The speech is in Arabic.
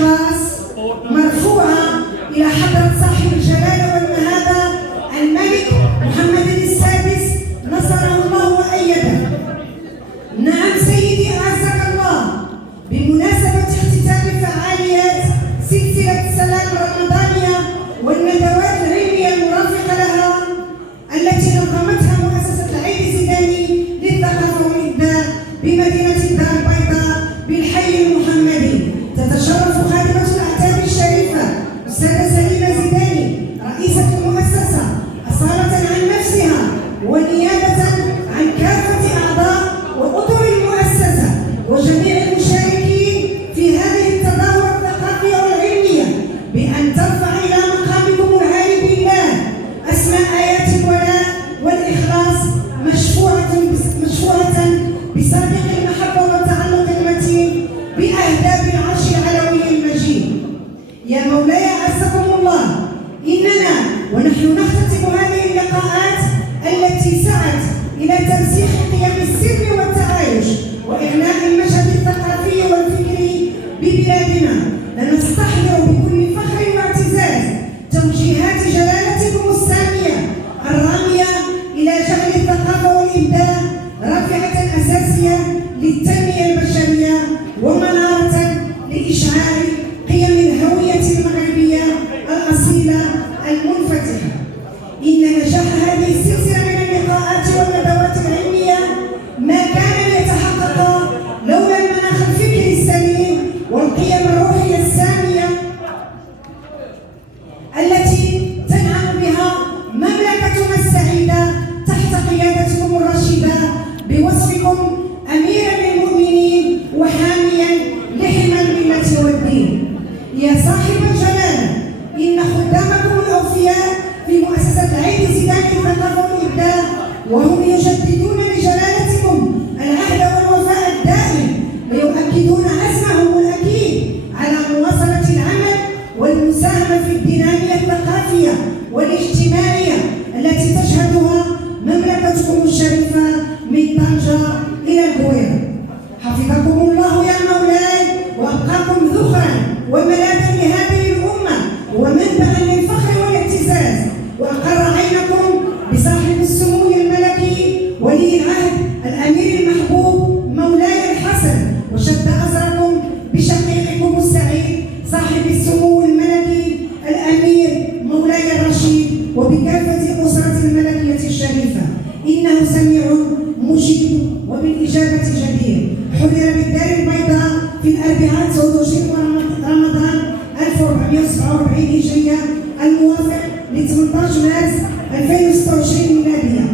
والإخلاص مرفوعة إلى حضرة صاحب الجلالة والمهابة الملك محمد السادس نصره الله وأيده. نعم سيدي أعزك الله، بمناسبة اختتام فعاليات سلسلة سلام الرمضانية والندوات العلمية المرافقة لها التي نظمتها مؤسسة العيد الزيداني للثقافة والإبداع بمدينة الدار البيضاء بالحي المحمدي، تتشرف خادمة الأعتاب الشريفة أستاذة سليمة زيداني رئيسة المؤسسة أصالة عن نفسها ونيابة عن كافة أعضاء وأطر المؤسسة وجميع المشاركين في هذه التظاهرة الثقافية والعلمية بأن ترفع إلى مقامكم العالي بالله أسماء آيات الولاء والإخلاص مشفوعة بصادق المحبة والتعلق المتين بأهداف العرش العلوي المجيد. يا مولاي أعزكم الله، إننا ونحن نختتم هذه اللقاءات التي سعت إلى ترسيخ قيم السلم والتعايش وإغناء المشهد الثقافي والفكري ببلادنا، لنستحضر بكل فخر واعتزاز توجيهات جلالتكم السامية الرامية إلى جعل الثقافة والإبداع رافعة أساسية للتنمية البشرية ومنارة لإشعاع قيم الهوية المغربية الأصيلة المنفتحة. إن نجاح هذه السلسلة من اللقاءات والندوات العلمية ما كان ليتحقق لولا المناخ الفكري السليم والقيم الروحية السامية التي تنعم بها مملكتنا السعيدة تحت قيادتكم الرشيدة بوصفكم أميرا للمؤمنين وحاميا لحمى الملة والدين. يا صاحب الجلالة، إن خدامكم الأوفياء في مؤسسة العيد الزيداني للثقافة والإبداع وهم يجددون لجلالتكم العهد والوفاء الدائم ويؤكدون عزمهم الأكيد على مواصلة العمل والمساهمة في الدينامية الثقافية والاجتماعية التي تشهدها مملكتكم الشريفة من طنجة إلى البويرة. حفظكم الله يا مولاي وأبقاكم ذخرا وملاذا لهذه الأمة ومنبعا للفخر والاعتزاز، وأقر عينكم بصاحب السمو الملكي ولي العهد الأمير المحبوب مولاي الحسن، وشد أزركم بشقيقكم السعيد صاحب السمو الملكي الأمير مولاي الرشيد وبكافة أسرة الملكية الشريفة. إنه سميع مجيب وبالإجابة جدير. حضر بالدار البيضاء في الأربعاء 29 رمضان 1447 هجرية الموافق ل 18 مارس 2026 ميلادية.